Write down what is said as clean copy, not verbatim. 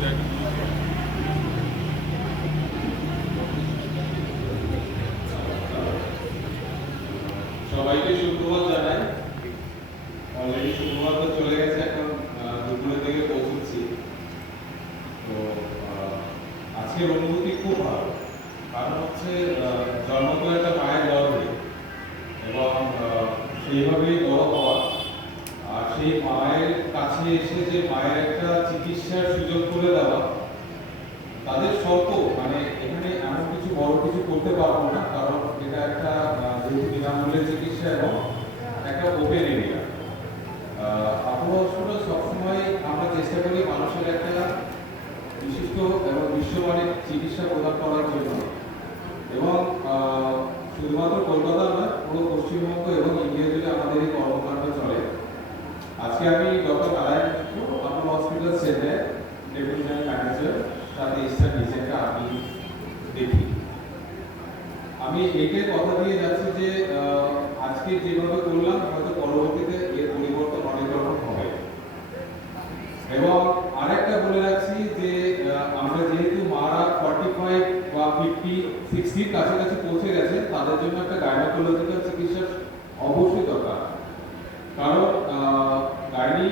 সবাইকে সুপ্রভাত জানাই। অলরেডি সুপ্রভাত তো চলে গেছে, এখন দুপুরের দিকে পৌঁছচ্ছি। তো আজকের অনুভূতি খুব ভালো, কারণ হচ্ছে জন্ম তো একটা মায়ের গর্ভে, এবং সেইভাবেই বড় হওয়া, আর সেই মায়ের কাছে এসে যে মায়ের একটা চিকিৎসার সুযোগ করে দেওয়া। তাদের শর্ত মানে এখানে এমন কিছু বড় কিছু করতে পারবো না, কারণ এটা একটা যেহেতু বিনামূল্যে চিকিৎসা এবং একটা ওপেন এরিয়া। আপুর হসপিটাল সবসময় আমরা চেষ্টা করি মানুষের একটা বিশিষ্ট এবং বিশ্বমানের চিকিৎসা প্রদান করার জন্য, এবং শুধুমাত্র কলকাতা নয়, পুরো পশ্চিমবঙ্গ এবং ইন্ডিয়া জুড়ে আমাদের এই কর্মকাণ্ড চলে। আজকে আমি ডক্টর নারায়ণ মিত্র, আপুর hospital centre deputy general manager, সাথে ইস্টার্ন রিজনটা আমি দেখি। আমি একে কথা দিয়ে যাচ্ছি যে আজকে যেভাবে করলাম হয়তো পরবর্তীতে এর পরিবর্তন অনেক রকম হবে। এবং আরেকটা বলে রাখছি যে আমরা যেহেতু মারা 45 বা 50 60 কাছাকাছি পৌঁছে গেছে, তাদের জন্য একটা গাইনোকোলজিক্যাল চিকিৎসা অবশ্যই দরকার। কারণ গাইনি